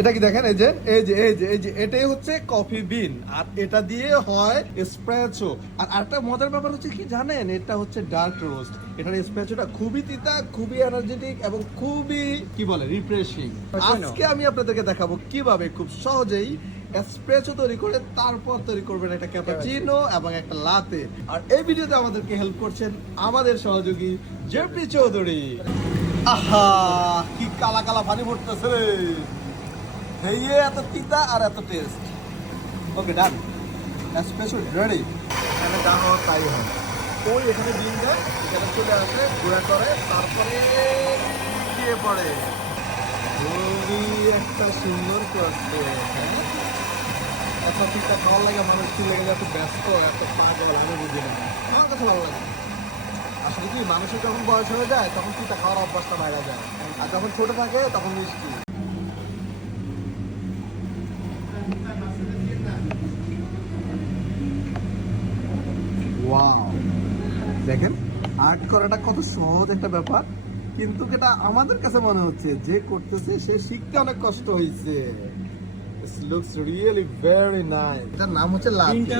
এটা কি দেখেন, এই যে এটাই হচ্ছে কফি বিন, আর এটা দিয়ে হয় এসপ্রেসো। আর আরেকটা মজার ব্যাপার হচ্ছে কি জানেন, এটা হচ্ছে ডার্ক রোস্ট। এটার এসপ্রেসোটা খুবই তিতা, খুবই এনার্জেটিক এবং খুবই কি বলে রিফ্রেশিং। আজকে আমি আপনাদেরকে দেখাবো কিভাবে খুব সহজেই এসপ্রেসো তৈরি করে তারপর তৈরি করবেন একটা ক্যাপাচিনো এবং একটা লাতে। আর এই ভিডিওতে আমাদেরকে হেল্প করছেন আমাদের সহযোগী জেফরি চৌধুরী। আহা, কি কালা কালা পানি পড়তেছে রে, এই এত তিতা আর এত টেস্ট। ওকে, ডান, এসপ্রেসো রেডি। এখানে যা হয় তাই হয়। ওই এখানে ডিম দেয়, এখানে চলে আসে, গুঁড়া করে, তারপরে দিয়ে পড়ে। খুবই একটা সুন্দর করছে। হ্যাঁ, এত তিতা খাওয়ার লাগে মানুষ কি লেগে যায়, এত ব্যস্ত, এত পাগল, আমি বুঝি না। আমার কাছে ভালো লাগে। আসলে কি, মানুষের যখন বয়স হয়ে যায় তখন তিতা খাওয়ার অভ্যাসটা বাইরে যায়, আর যখন ছোট থাকে তখন মিষ্টি। ওয়াও, দেখেন আর্ট করাটা কত সহজ একটা ব্যাপার, কিন্তু এটা আমাদের কাছে মনে হচ্ছে যে করতেছে সে শিখতে অনেক কষ্ট হয়েছে। This looks really very nice. এটার নাম হচ্ছে লাতে।